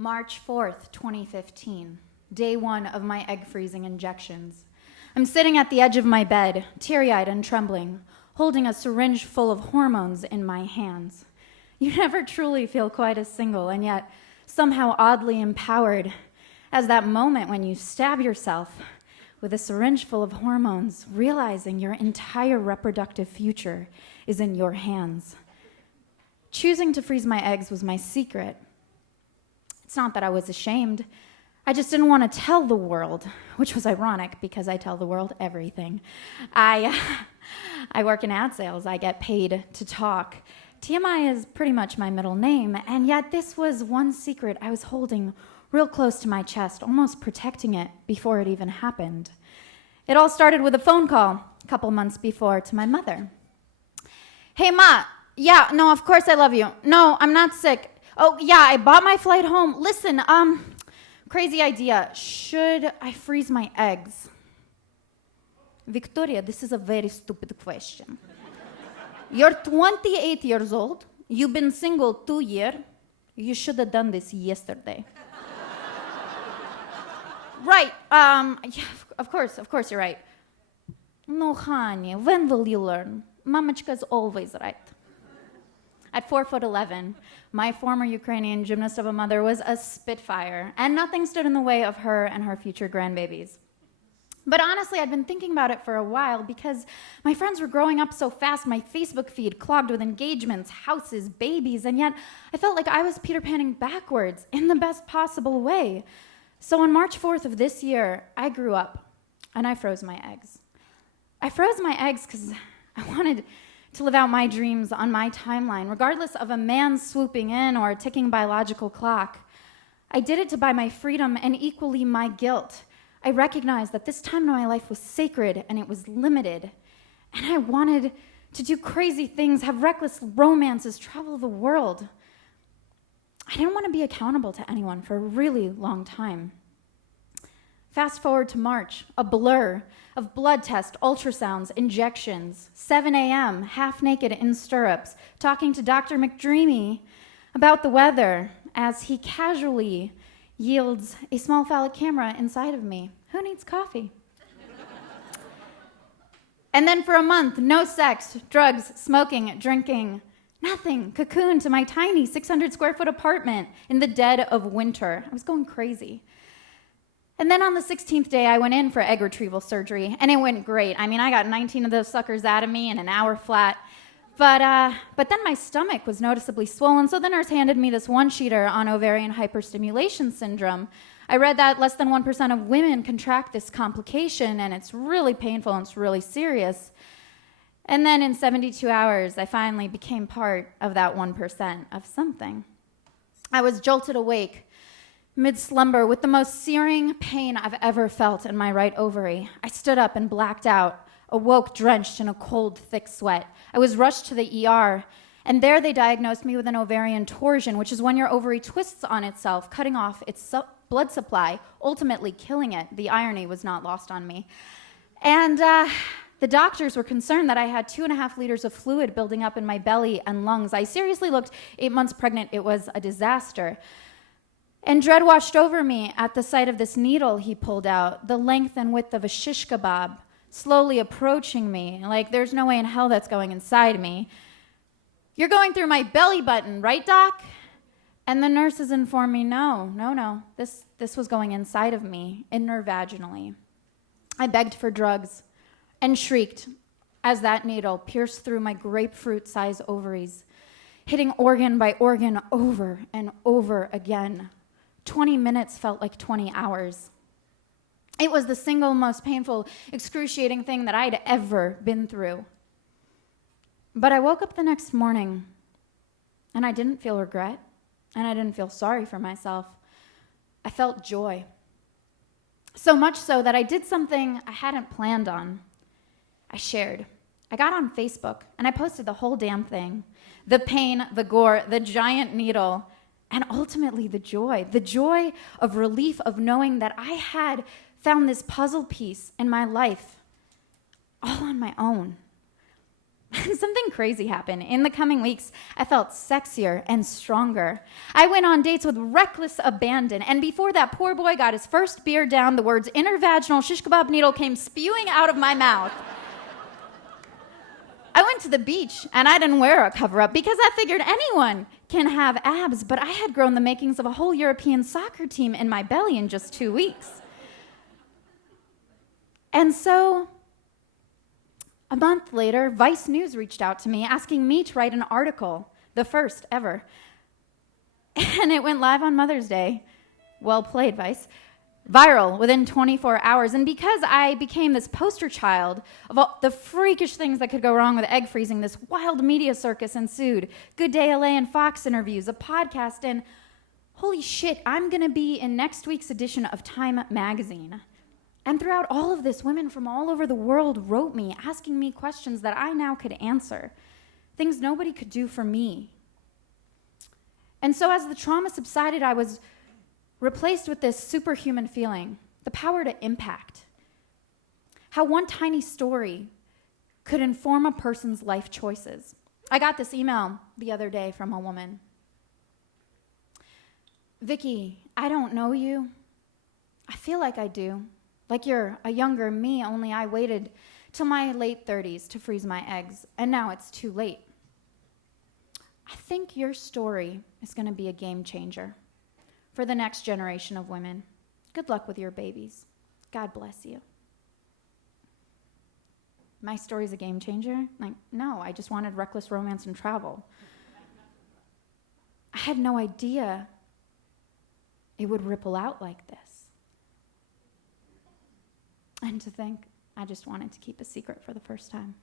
March 4th, 2015, day one of my egg freezing injections. I'm sitting at the edge of my bed, teary-eyed and trembling, holding a syringe full of hormones in my hands. You never truly feel quite as single and yet somehow oddly empowered as that moment when you stab yourself with a syringe full of hormones, realizing your entire reproductive future is in your hands. Choosing to freeze my eggs was my secret. It's not that I was ashamed. I just didn't want to tell the world, which was ironic because I tell the world everything. I work in ad sales. I get paid to talk. TMI is pretty much my middle name, and yet this was one secret I was holding real close to my chest, almost protecting it before it even happened. It all started with a phone call a couple months before to my mother. Hey, Ma. Yeah, no, of course I love you. No, I'm not sick. Oh, yeah, I bought my flight home. Listen, crazy idea. Should I freeze my eggs? Victoria, this is a very stupid question. You're 28 years old. You've been single 2 years. You should have done this yesterday. Right, yeah, of course you're right. No, honey, when will you learn? Mamichka's always right. At 4'11", my former Ukrainian gymnast of a mother was a spitfire, and nothing stood in the way of her and her future grandbabies. But honestly, I'd been thinking about it for a while because my friends were growing up so fast, my Facebook feed clogged with engagements, houses, babies, and yet I felt like I was Peter Panning backwards in the best possible way. So on March 4th of this year, I grew up and I froze my eggs. I froze my eggs because I wanted to live out my dreams on my timeline, regardless of a man swooping in or a ticking biological clock. I did it to buy my freedom and equally my guilt. I recognized that this time in my life was sacred and it was limited. And I wanted to do crazy things, have reckless romances, travel the world. I didn't want to be accountable to anyone for a really long time. Fast forward to March, a blur of blood tests, ultrasounds, injections, 7 a.m., half naked in stirrups, talking to Dr. McDreamy about the weather as he casually yields a small phallic camera inside of me. Who needs coffee? And then for a month, no sex, drugs, smoking, drinking, nothing. Cocooned to my tiny 600 square foot apartment in the dead of winter. I was going crazy. And then on the 16th day, I went in for egg retrieval surgery, and it went great. I mean, I got 19 of those suckers out of me in an hour flat. But then my stomach was noticeably swollen, so the nurse handed me this one-sheeter on ovarian hyperstimulation syndrome. I read that less than 1% of women contract this complication, and it's really painful and it's really serious. And then in 72 hours, I finally became part of that 1% of something. I was jolted awake mid-slumber with the most searing pain I've ever felt in my right ovary. I stood up and blacked out, awoke drenched in a cold, thick sweat. I was rushed to the ER, and there they diagnosed me with an ovarian torsion, which is when your ovary twists on itself, cutting off its blood supply, ultimately killing it. The irony was not lost on me. And the doctors were concerned that I had 2.5 liters of fluid building up in my belly and lungs. I seriously looked 8 months pregnant. It was a disaster. And dread washed over me at the sight of this needle he pulled out, the length and width of a shish kebab, slowly approaching me, like there's no way in hell that's going inside me. You're going through my belly button, right, Doc? And the nurses informed me, no, this was going inside of me, intervaginally. I begged for drugs and shrieked as that needle pierced through my grapefruit-sized ovaries, hitting organ by organ over and over again. 20 minutes felt like 20 hours. It was the single most painful, excruciating thing that I'd ever been through. But I woke up the next morning, and I didn't feel regret, and I didn't feel sorry for myself. I felt joy. So much so that I did something I hadn't planned on. I shared. I got on Facebook, and I posted the whole damn thing. The pain, the gore, the giant needle, and ultimately the joy of relief of knowing that I had found this puzzle piece in my life all on my own. Something crazy happened. In the coming weeks, I felt sexier and stronger. I went on dates with reckless abandon, and before that poor boy got his first beer down, the words intervaginal shish kebab needle came spewing out of my mouth. I went to the beach, and I didn't wear a cover-up because I figured anyone can have abs, but I had grown the makings of a whole European soccer team in my belly in just 2 weeks. And so, a month later, Vice News reached out to me asking me to write an article, the first ever. And it went live on Mother's Day. Well played, Vice. Viral within 24 hours. And because I became this poster child of all the freakish things that could go wrong with egg freezing, this wild media circus ensued. Good Day LA and Fox interviews, a podcast, and holy shit, I'm going to be in next week's edition of Time magazine. And throughout all of this, women from all over the world wrote me, asking me questions that I now could answer, things nobody could do for me. And so as the trauma subsided, I was replaced with this superhuman feeling, the power to impact. How one tiny story could inform a person's life choices. I got this email the other day from a woman. Vicki, I don't know you. I feel like I do. Like you're a younger me, only I waited till my late 30s to freeze my eggs, and now it's too late. I think your story is going to be a game changer for the next generation of women. Good luck with your babies. God bless you. My story's a game changer? Like, no, I just wanted reckless romance and travel. I had no idea it would ripple out like this. And to think, I just wanted to keep a secret for the first time.